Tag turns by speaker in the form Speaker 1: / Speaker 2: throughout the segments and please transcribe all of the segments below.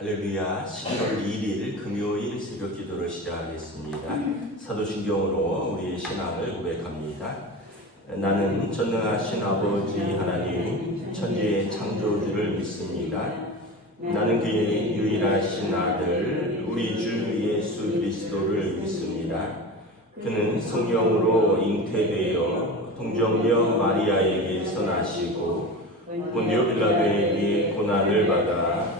Speaker 1: 할렐루야 11월 1일 금요일 새벽 기도를 시작하겠습니다. 사도신경으로 우리의 신앙을 고백합니다. 나는 전능하신 아버지 하나님 천지의 창조주를 믿습니다. 나는 그의 유일하신 아들 우리 주 예수 그리스도를 믿습니다. 그는 성령으로 잉태되어 동정녀 마리아에게서 나시고 본디오 빌라도에게 고난을 받아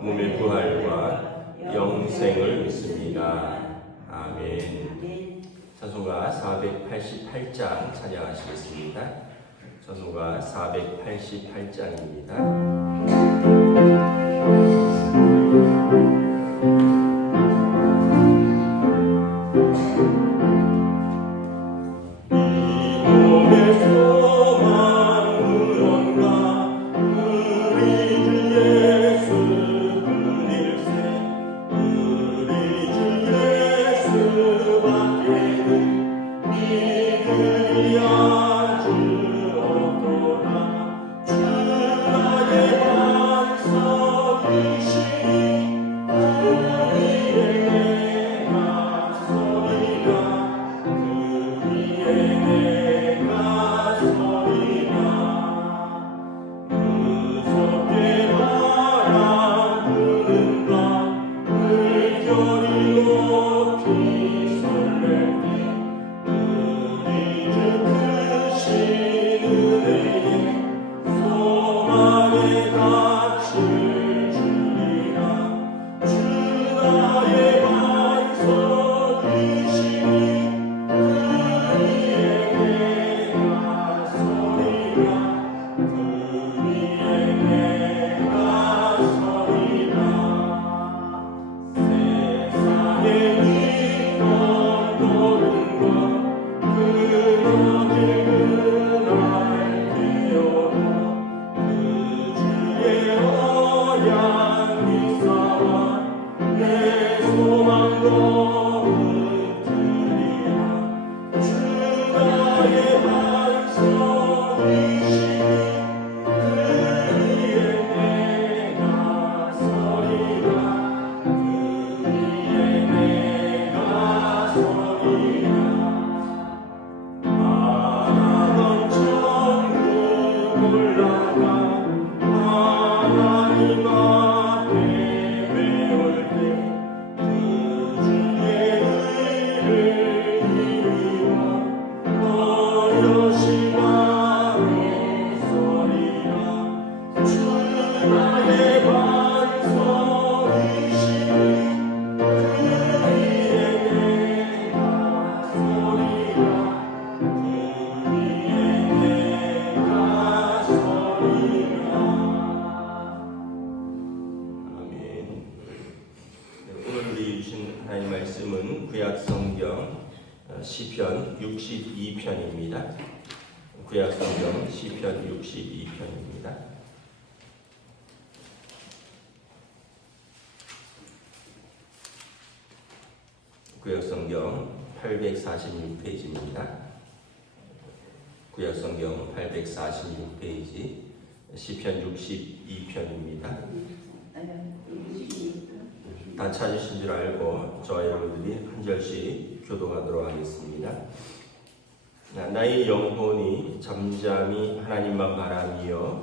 Speaker 1: 몸의 부활과 영생을 믿습니다. 아멘. 찬송가 488장 찬양하시겠습니다. 찬송가 488장입니다. 하나님 말씀은 구약 성경 어, 시편 62편입니다. 구약 성경 시편 62편입니다. 구약 성경 846페이지입니다. 구약 성경 846페이지 시편 62편입니다. 다 찾으신 줄 알고 저와 여러분들이 한 절씩 교도하도록 하겠습니다. 나- 나의 영혼이 잠잠히 하나님만 바라며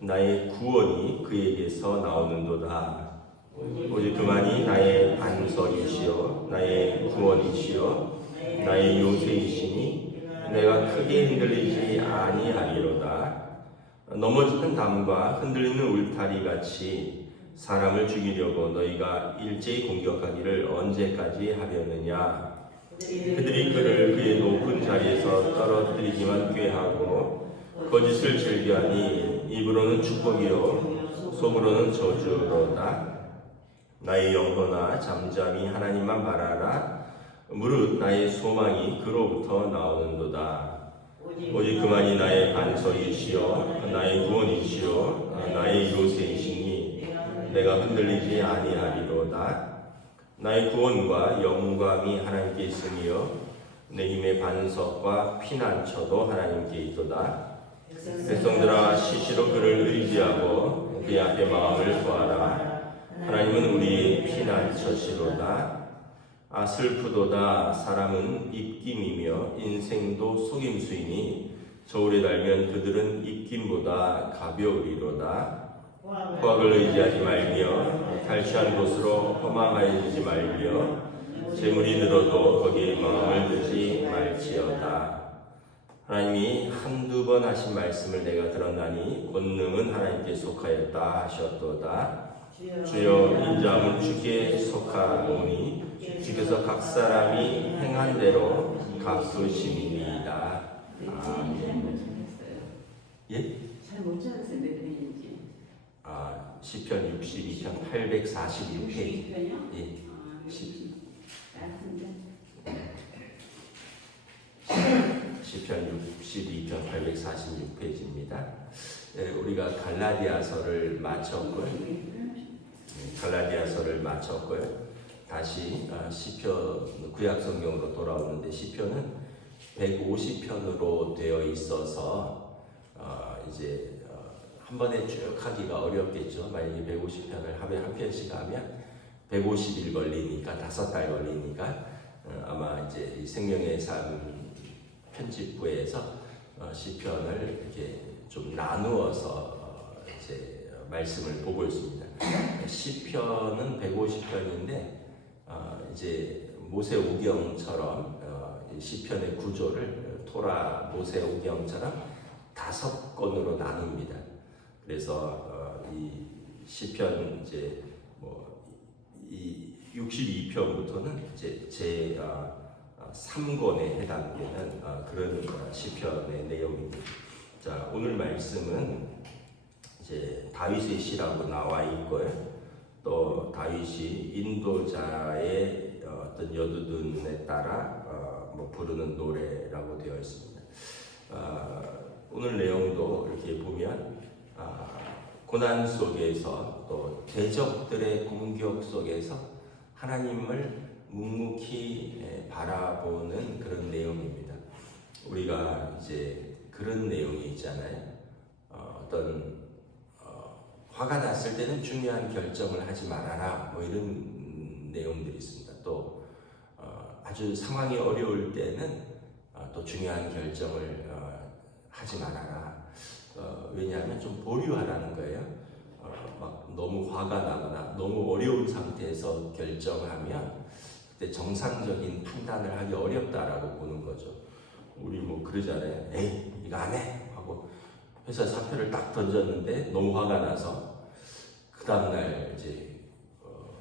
Speaker 1: 나의 구원이 그에게서 나오는도다. 오직 그만이 나의 반석이시요 나의 구원이시요 나의 요새이시니 내가 크게 흔들리지 아니하리로다. 넘어지는 담과 흔들리는 울타리 같이 사람을 죽이려고 너희가 일제히 공격하기를 언제까지 하려느냐? 그들이 그를 그의 높은 자리에서 떨어뜨리기만 꾀하고 거짓을 즐겨하니 입으로는 축복이요 속으로는 저주로다. 나의 영혼아 잠잠히 하나님만 바라라 무릇 나의 소망이 그로부터 나오는도다 오직 그만이 나의 반석이시여 나의 구원이시여 나의 요새이시니 내가 흔들리지 아니하리로다 나의 구원과 영광이 하나님께 있으며 내 힘의 반석과 피난처도 하나님께 있도다. 백성들아 시시로 그를 의지하고 그의 앞에 마음을 구하라. 하나님은 우리 피난처시로다. 아 슬프도다. 사람은 입김이며 인생도 속임수이니 저울에 달면 그들은 입김보다 가벼우리로다 후학을 의지하지 말며 탈취한 곳으로 허망하여지지 말며 재물이 늘어도 거기에 마음을 두지 말지어다. 하나님이 한두 번 하신 말씀을 내가 들었나니 권능은 하나님께 속하였다 하셨도다. 주여 인자함은 주께 속하오니 주께서 각 사람이 행한 대로 갚으심이니이다. 아멘. 예?
Speaker 2: 잘못 찾았어요. 몇 페이지?
Speaker 1: 아, 시편 62편 846페이지
Speaker 2: 62편이요?
Speaker 1: 예.
Speaker 2: 아.
Speaker 1: 시편 62편 846페이지입니다. 예, 우리가 갈라디아서를 마쳤고요. 네, 갈라디아서를 마쳤고요. 다시 아, 시편 구약 성경으로 돌아오는데 시편은 150편으로 되어 있어서 어, 이제 어, 한 번에 쭉 하기가 어렵겠죠. 만약에 150편을 하면 한 편씩 하면 150일 걸리니까 다섯 달 걸리니까 어, 아마 이제 이 생명의 삶 편집부에서 어, 시편을 이렇게 좀 나누어서 어, 이제 말씀을 보고 있습니다. 시편은 150편인데 어, 이제 모세오경처럼 어, 이 시편의 구조를 토라 모세오경처럼 다섯 권으로 나눕니다. 그래서 어, 이 시편 이제 뭐이 62편부터는 이제 제 어, 어, 3권에 해당되는 어, 그런 어, 시편의 내용입니다. 자 오늘 말씀은 이제 다윗의 시라고 나와 있고요. 또 다윗이 인도자의 어, 어떤 여두둔에 따라 어, 뭐 부르는 노래라고 되어 있습니다. 어, 오늘 내용도 이렇게 보면 아, 고난 속에서 또 대적들의 공격 속에서 하나님을 묵묵히 예, 바라보는 그런 내용입니다. 우리가 이제 그런 내용이 있잖아요. 어, 어떤 어, 화가 났을 때는 중요한 결정을 하지 말아라. 뭐 이런 음, 내용들이 있습니다. 또 어, 아주 상황이 어려울 때는 어, 또 중요한 결정을 어, 하지 말아라. 어, 왜냐하면 좀 보류하라는 거예요. 어, 막 너무 화가 나거나 너무 어려운 상태에서 결정하면 그때 정상적인 판단을 하기 어렵다라고 보는 거죠. 우리 뭐 그러잖아요. 에이 이거 안 해. 하고 회사 사표를 딱 던졌는데 너무 화가 나서 그 다음날 이제 어,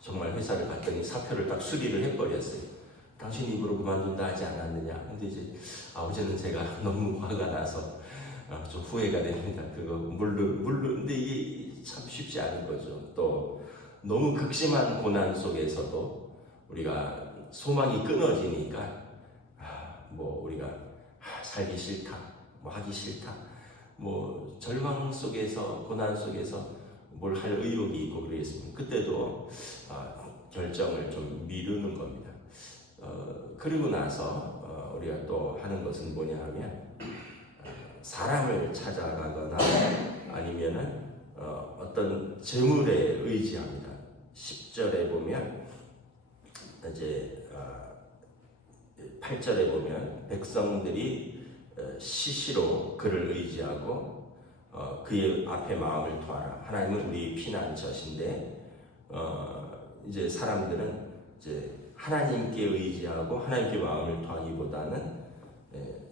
Speaker 1: 정말 회사를 갔더니 사표를 딱 수리를 해버렸어요. 당신 입으로 그만둔다 하지 않았느냐. 근데 이제 아, 어제는 제가 너무 화가 나서 아, 좀 후회가 됩니다. 그거 물론 물론 근데 이게 참 쉽지 않은 거죠. 또 너무 극심한 고난 속에서도 우리가 소망이 끊어지니까 아, 뭐 우리가 아, 살기 싫다, 뭐 하기 싫다, 뭐 절망 속에서 고난 속에서 뭘 할 의욕이 있고 그러겠습니다. 그때도 아, 결정을 좀 미루는 겁니다. 어, 그리고 나서 어, 우리가 또 하는 것은 뭐냐 하면 사람을 찾아가거나 아니면은 어, 어떤 재물에 의지합니다. 10절에 보면 이제 어, 8절에 보면 백성들이 어, 시시로 그를 의지하고 어, 그의 앞에 마음을 두하라. 하나님은 우리 피난처신데 어, 이제 사람들은 이제 하나님께 의지하고 하나님께 마음을 두하기보다는 예,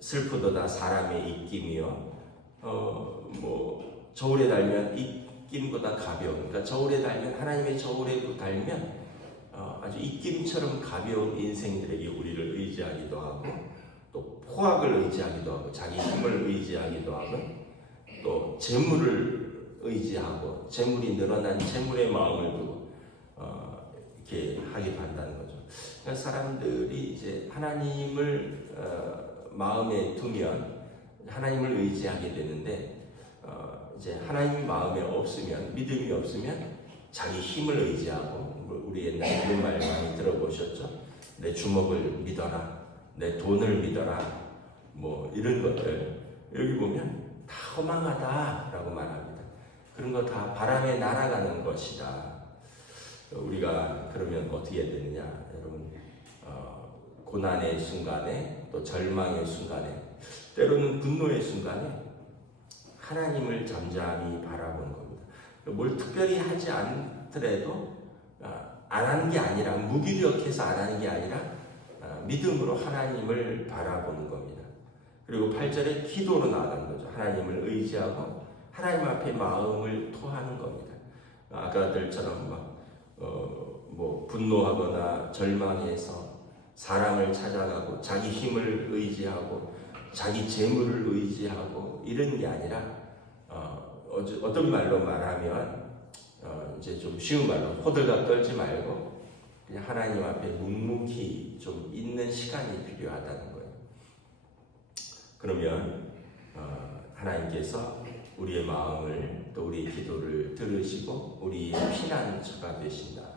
Speaker 1: 슬프도다 사람의 입김이요. 어, 뭐 저울에 달면 입김보다 가벼운. 그러니까 저울에 달면 하나님의 저울에 달면 어, 아주 입김처럼 가벼운 인생들에게 우리를 의지하기도 하고 또 포악을 의지하기도 하고 자기 힘을 의지하기도 하고 또 재물을 의지하고 재물이 늘어난 재물의 마음을 두고 어, 하기도 한다는 거죠. 그러니까 사람들이 이제 하나님을 어, 마음에 두면 하나님을 의지하게 되는데 어, 이제 하나님이 마음에 없으면 믿음이 없으면 자기 힘을 의지하고 뭐 우리 옛날에 그런 말 많이 들어보셨죠? 내 주먹을 믿어라, 내 돈을 믿어라, 뭐 이런 것들 여기 보면 다 허망하다라고 말합니다. 그런 거 다 바람에 날아가는 것이다. 우리가 그러면 어떻게 되느냐, 여러분 어, 고난의 순간에 또 절망의 순간에 때로는 분노의 순간에 하나님을 잠잠히 바라보는 겁니다. 뭘 특별히 하지 않더라도 아, 안 하는 게 아니라 무기력해서 안 하는 게 아니라 아, 믿음으로 하나님을 바라보는 겁니다. 그리고 8절에 기도로 나아가는 거죠. 하나님을 의지하고 하나님 앞에 마음을 토하는 겁니다. 아까들처럼 막, 어, 뭐, 분노하거나 절망해서 사람을 찾아가고 자기 힘을 의지하고 자기 재물을 의지하고 이런 게 아니라 어, 어떤 말로 말하면 어, 이제 좀 쉬운 말로 호들갑 떨지 말고 그냥 하나님 앞에 묵묵히 좀 있는 시간이 필요하다는 거예요. 그러면 어, 하나님께서 우리의 마음을 또 우리의 기도를 들으시고 우리의 피난처가 되신다.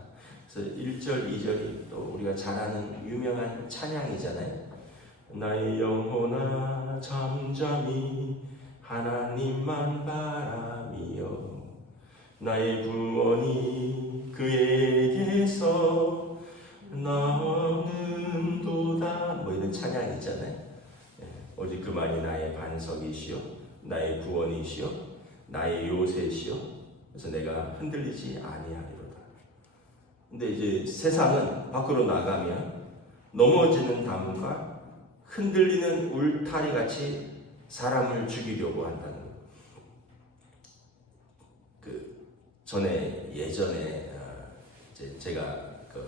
Speaker 1: 그래서 1절, 2절이 또 우리가 잘 아는 유명한 찬양이잖아요. 나의 영혼아 잠잠히 하나님만 바라미여 나의 구원이 그에게서 나오는도다. 뭐 이런 찬양이 있잖아요. 예, 오직 그만이 나의 반석이시요 나의 구원이시요 나의 요새시요. 그래서 내가 흔들리지 아니하리로다 근데 이제 세상은 밖으로 나가면 넘어지는 담과 흔들리는 울타리 같이 사람을 죽이려고 한다는. 그 전에 예전에 어, 이제 제가 그,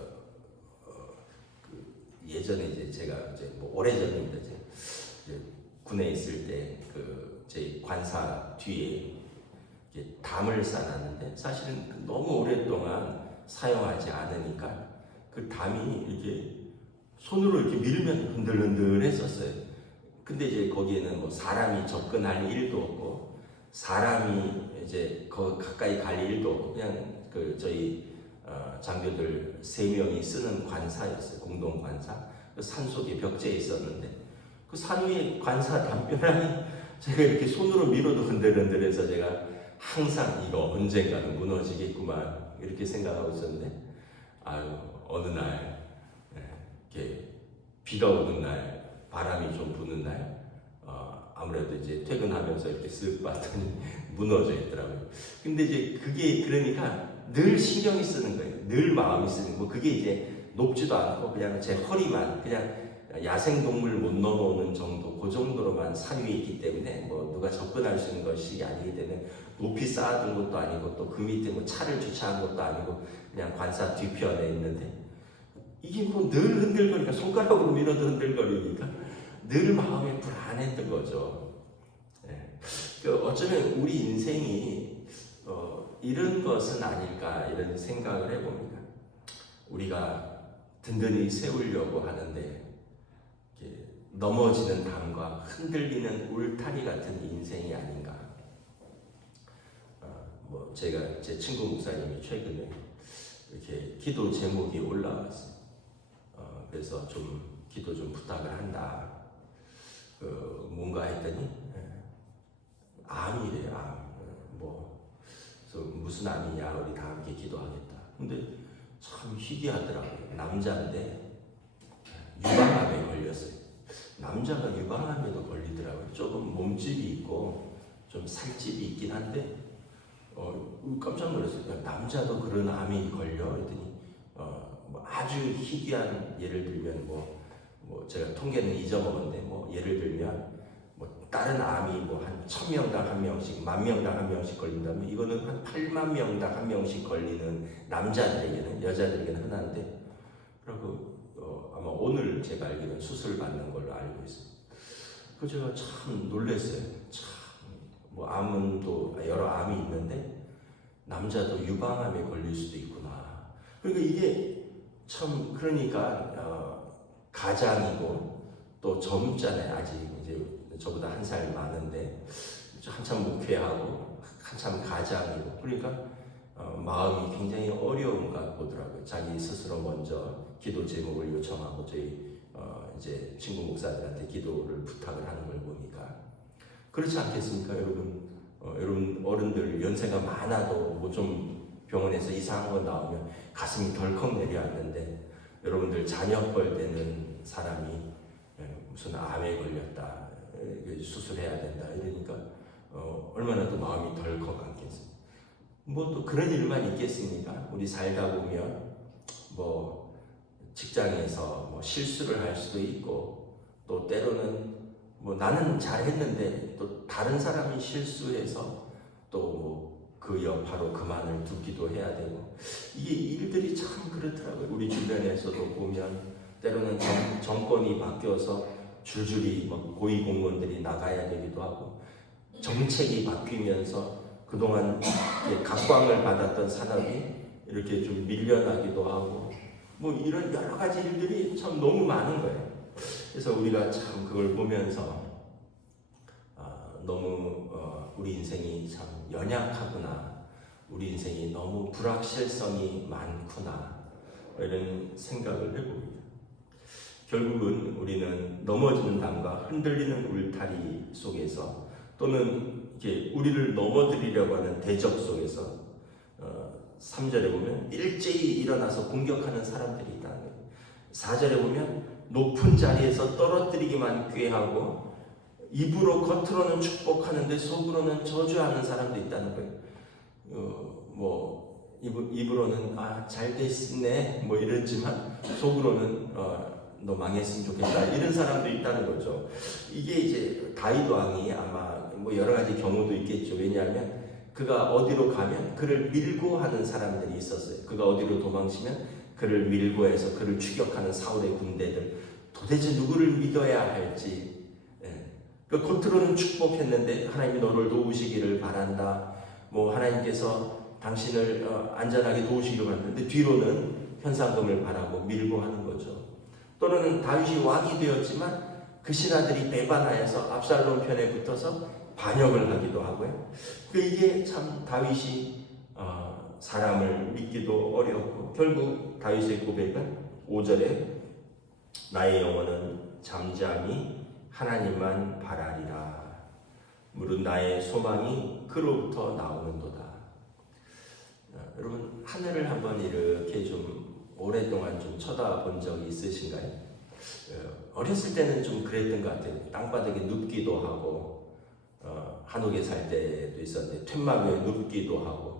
Speaker 1: 어, 그 예전에 이제 제가 이제 뭐 오래 전입니다. 이제, 군에 있을 때 그 제 관사 뒤에 담을 쌓았는데 사실은 그 너무 오랫동안 사용하지 않으니까 그 담이 이렇게 손으로 이렇게 밀면 흔들흔들했었어요. 근데 이제 거기에는 뭐 사람이 접근할 일도 없고 사람이 이제 거 가까이 갈 일도 없고 그냥 그 저희 어, 장교들 세 명이 쓰는 관사였어요. 공동 관사. 그 산 속에 벽제에 있었는데 그 산 위에 관사 담벼락이 제가 이렇게 손으로 밀어도 흔들흔들해서 제가 항상 이거 언젠가는 무너지겠구만 이렇게 생각하고 있었는데 아유 어느 날 예, 이렇게 비가 오는 날 바람이 좀 부는 날 어, 아무래도 이제 퇴근하면서 이렇게 쓱 봤더니 무너져 있더라고요. 근데 이제 그게 그러니까 늘 신경이 쓰는 거예요. 늘 마음이 쓰는 거. 그게 이제 높지도 않고 그냥 제 허리만 그냥 야생 동물 못 넘어오는 정도 그 정도로만 산 위에 있기 때문에 뭐 누가 접근할 수 있는 것이 아니기 때문에 높이 쌓아둔 것도 아니고 또 그 밑에 뭐 차를 주차한 것도 아니고 그냥 관사 뒤편에 있는데 이게 뭐 늘 흔들거리니까 손가락으로 밀어도 흔들거리니까 늘 마음에 불안했던 거죠. 예. 그 어쩌면 우리 인생이 어, 이런 것은 아닐까 이런 생각을 해봅니다. 우리가 든든히 세우려고 하는데 넘어지는 담과 흔들리는 울타리 같은 인생이 아닌가. 어, 뭐 제가 제 친구 목사님이 최근에 이렇게 기도 제목이 올라왔어요. 어, 그래서 좀 기도 좀 부탁을 한다. 그 뭔가 했더니 예, 암이래요. 암. 어, 뭐 무슨 암이냐 우리 다 함께 기도하겠다. 근데 참 희귀하더라고요. 남자인데 유방암에 걸렸어요. 남자가 유방암에도 걸리더라고요. 조금 몸집이 있고 좀 살집이 있긴 한데 어, 깜짝 놀랐어요. 야, 남자도 그런 암이 걸려? 그랬더니 어, 뭐 아주 희귀한 예를 들면 뭐, 뭐 제가 통계는 잊어먹었는데 뭐 예를 들면 뭐 다른 암이 뭐 한 천명당 한 명씩 만 명당 한 명씩 걸린다면 이거는 한 8만 명당 한 명씩 걸리는 남자들에게는 여자들에게는 흔한데 그리고 어, 아마 오늘 제가 알기로는 수술 받는 걸로 알고 있어요. 그 제가 참 놀랐어요. 참 뭐 암은 또 여러 암이 있는데 남자도 유방암에 걸릴 수도 있구나. 그러니까 이게 참 그러니까 어, 가장이고 또 젊잖아요. 아직 이제 저보다 한 살 많은데 한참 목회하고 한참 가장이고 그러니까 어, 마음이 굉장히 어려운가 보더라고요. 자기 스스로 먼저 기도 제목을 요청하고 저희 어, 이제 친구 목사들한테 기도를 부탁을 하는 걸 보니까 그렇지 않겠습니까, 여러분? 어, 여러분 어른들 연세가 많아도 뭐 좀 병원에서 이상한 거 나오면 가슴이 덜컥 내려앉는데 여러분들 자녀뻘 되는 사람이 예, 무슨 암에 걸렸다 예, 수술해야 된다 이러니까 어, 얼마나 또 마음이 덜컥 앉겠습니까? 뭐 또 그런 일만 있겠습니까? 우리 살다 보면 뭐 직장에서 뭐 실수를 할 수도 있고 또 때로는 뭐 나는 잘했는데 또 다른 사람이 실수해서 또 그 여파로 그만을 두기도 해야 되고 이게 일들이 참 그렇더라고요. 우리 주변에서도 보면 때로는 정, 정권이 바뀌어서 줄줄이 뭐 고위 공무원들이 나가야 되기도 하고 정책이 바뀌면서 그동안 각광을 받았던 산업이 이렇게 좀 밀려나기도 하고 뭐 이런 여러 가지 일들이 참 너무 많은 거예요. 그래서 우리가 참 그걸 보면서 아, 너무 어, 우리 인생이 참 연약하구나, 우리 인생이 너무 불확실성이 많구나 이런 생각을 해봅니다. 결국은 우리는 넘어지는 담과 흔들리는 울타리 속에서 또는 이렇게 우리를 넘어뜨리려고 하는 대적 속에서 어, 3절에 보면 일제히 일어나서 공격하는 사람들이 있다는 거예요. 4절에 보면 높은 자리에서 떨어뜨리기만 꾀하고 입으로 겉으로는 축복하는데 속으로는 저주하는 사람도 있다는 거예요. 어, 뭐 입, 입으로는 아 잘 됐네 뭐 이랬지만 속으로는 어, 너 망했으면 좋겠다 이런 사람도 있다는 거죠. 이게 이제 다윗 왕이 아마 뭐 여러 가지 경우도 있겠죠. 왜냐하면 그가 어디로 가면 그를 밀고 하는 사람들이 있었어요. 그가 어디로 도망치면 그를 밀고 해서 그를 추격하는 사울의 군대들 도대체 누구를 믿어야 할지 예. 그 겉으로는 축복했는데 하나님이 너를 도우시기를 바란다. 뭐 하나님께서 당신을 어, 안전하게 도우시기를 바란다. 뒤로는 현상금을 바라고 밀고 하는 거죠. 또는 다윗이 왕이 되었지만 그 신하들이 배반하여서 압살롬 편에 붙어서 반역을 하기도 하고요. 그 이게 참 다윗이 어, 사람을 믿기도 어렵고 결국 다윗의 고백은 5절에 나의 영혼은 잠잠히 하나님만 바라리라. 무릇 나의 소망이 그로부터 나오는도다. 어, 여러분 하늘을 한번 이렇게 좀 오랫동안 좀 쳐다본 적이 있으신가요? 어, 어렸을 때는 좀 그랬던 것 같아요. 땅바닥에 눕기도 하고 어, 한옥에 살 때도 있었는데 툇마루에 눕기도 하고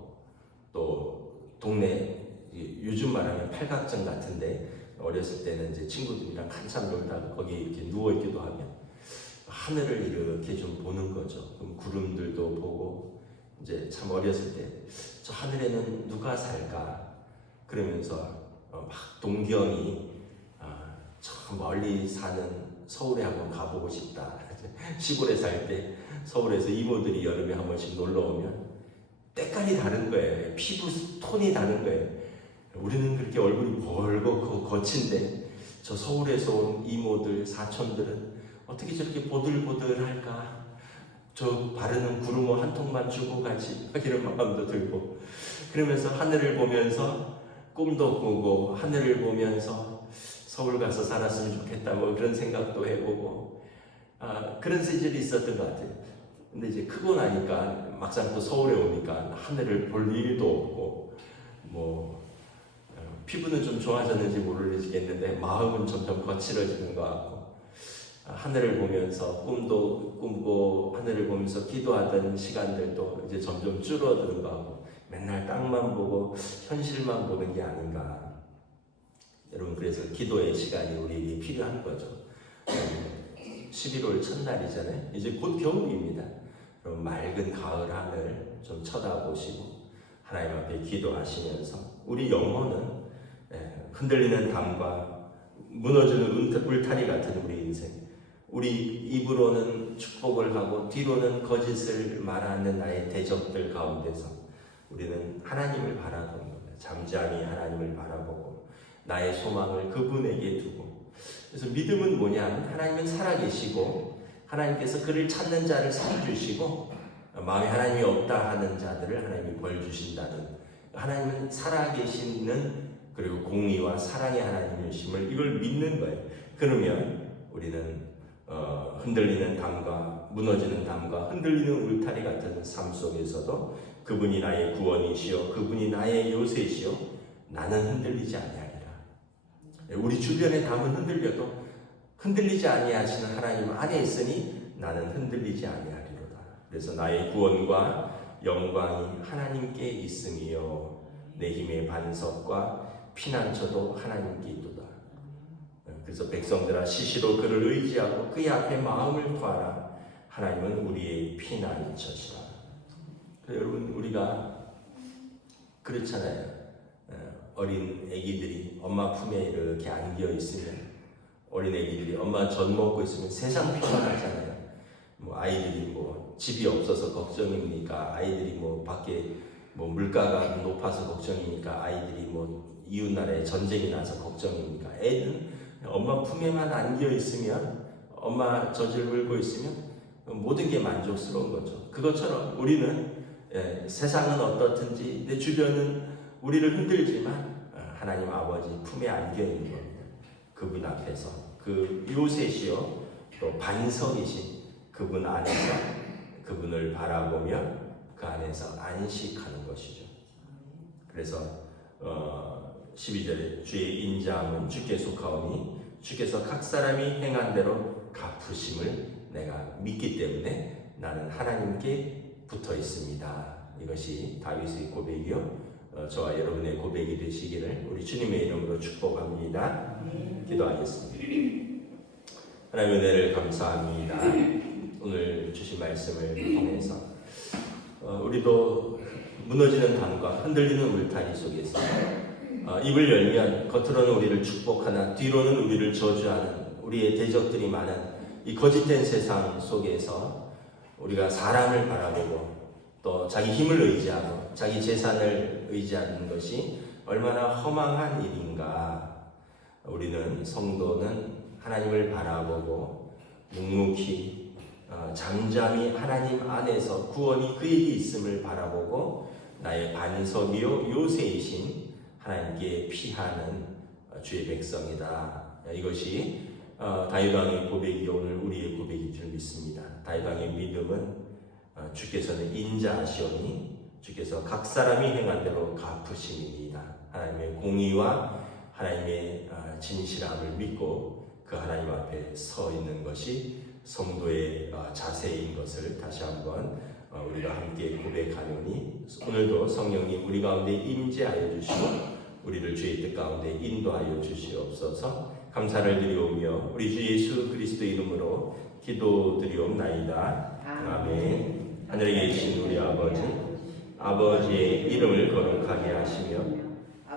Speaker 1: 또 동네 요즘 말하면 팔각정 같은데 어렸을 때는 이제 친구들이랑 한참 놀다가 거기 이렇게 누워 있기도 하면 하늘을 이렇게 좀 보는 거죠. 그럼 구름들도 보고 이제 참 어렸을 때 저 하늘에는 누가 살까 그러면서 어, 막 동경이 아, 저 멀리 사는 서울에 한번 가보고 싶다. 시골에 살 때 서울에서 이모들이 여름에 한 번씩 놀러 오면 때깔이 다른 거예요. 피부 톤이 다른 거예요. 우리는 그렇게 얼굴이 거- 거친데 저 서울에서 온 이모들, 사촌들은 어떻게 저렇게 보들보들할까? 저 바르는 구름어 한 통만 주고 가지 막 이런 마음도 들고 그러면서 하늘을 보면서 꿈도 꾸고 하늘을 보면서 서울 가서 살았으면 좋겠다 뭐 그런 생각도 해보고 아, 그런 시절이 있었던 것 같아요. 근데 이제 크고 나니까 막상 또 서울에 오니까 하늘을 볼 일도 없고 뭐 어, 피부는 좀 좋아졌는지 모르겠는데 마음은 점점 거칠어지는 것 같고 아, 하늘을 보면서 꿈도 꾸고 하늘을 보면서 기도하던 시간들도 이제 점점 줄어드는 것 같고 맨날 땅만 보고 현실만 보는 게 아닌가 여러분 그래서 기도의 시간이 우리에게 필요한 거죠. 11월 첫날이잖아요. 이제 곧 겨울입니다. 그럼 맑은 가을 하늘 좀 쳐다보시고 하나님 앞에 기도하시면서 우리 영혼은 예, 흔들리는 담과 무너지는 울- 울타리 같은 우리 인생. 우리 입으로는 축복을 하고 뒤로는 거짓을 말하는 나의 대적들 가운데서 우리는 하나님을 겁니다. 잠잠히 하나님을 바라보고 나의 소망을 그분에게 두고 그래서 믿음은 뭐냐면 하나님은 살아계시고 하나님께서 그를 찾는 자를 살주시고 마음에 하나님이 없다 하는 자들을 하나님이 벌 주신다는 하나님은 살아계시는 그리고 공의와 사랑의 하나님이심을 이걸 믿는 거예요. 그러면 우리는 어, 흔들리는 담과 무너지는 담과 흔들리는 울타리 같은 삶 속에서도 그분이 나의 구원이시요 그분이 나의 요새시요 나는 흔들리지 아니하리라. 우리 주변의 담은 흔들려도 흔들리지 아니하시는 하나님 안에 있으니 나는 흔들리지 아니하리로다. 그래서 나의 구원과 영광이 하나님께 있음이요 내 힘의 반석과 피난처도 하나님께 있도다. 그래서 백성들아 시시로 그를 의지하고 그의 앞에 마음을 두어라. 하나님은 우리의 피난처시라. 여러분 우리가 그렇잖아요. 어, 어린 아기들이 엄마 품에 이렇게 안겨 있으면 어린 아기들이 엄마 젖 먹고 있으면 세상 편안하잖아요. 뭐 아이들이 뭐 집이 없어서 걱정입니까? 아이들이 뭐 밖에 뭐 물가가 높아서 걱정입니까? 아이들이 뭐 이웃 나라에 전쟁이 나서 걱정입니까? 애는 엄마 품에만 안겨 있으면 엄마 젖을 물고 있으면 모든 게 만족스러운 거죠. 그것처럼 우리는 예, 세상은 어떻든지 내 주변은 우리를 흔들지만 어, 하나님 아버지 품에 안겨 있는 겁니다. 그분 앞에서 그 요새시요 또 반석이신 그분 안에서 그분을 바라보며 그 안에서 안식하는 것이죠. 그래서 어, 12절에 주의 인자함은 주께 속하오니 주께서 각 사람이 행한 대로 갚으심을 내가 믿기 때문에 나는 하나님께 붙어 있습니다. 이것이 다윗의 고백이요. 어, 저와 여러분의 고백이 되시기를 우리 주님의 이름으로 축복합니다. 기도하겠습니다. 하나님의 은혜를 감사합니다. 오늘 주신 말씀을 통해서 어, 우리도 무너지는 담과 흔들리는 울타리 속에서 어, 입을 열면 겉으로는 우리를 축복하나 뒤로는 우리를 저주하는 우리의 대적들이 많은 이 거짓된 세상 속에서 우리가 사람을 바라보고 또 자기 힘을 의지하고 자기 재산을 의지하는 것이 얼마나 허망한 일인가. 우리는 성도는 하나님을 바라보고 묵묵히 어, 잠잠히 하나님 안에서 구원이 그에게 있음을 바라보고 나의 반석이요 요새이신 하나님께 피하는 어, 주의 백성이다. 이것이 어, 다윗 왕의 고백이 오늘 우리의 고백인 줄 믿습니다. 다윗 왕의 믿음은 어, 주께서는 인자하시오니 주께서 각 사람이 행한 대로 갚으심입니다. 하나님의 공의와 하나님의 어, 진실함을 믿고 그 하나님 앞에 서 있는 것이 성도의 어, 자세인 것을 다시 한번 어, 우리가 함께 고백하노니 오늘도 성령님 우리 가운데 임재하여 주시고 우리를 주의 뜻 가운데 인도하여 주시옵소서 감사를 드리오며 우리 주 예수 그리스도 이름으로 기도드리옵나이다. 아멘. 하늘에 계신 우리 아버지, 아버지의 이름을 거룩하게 하시며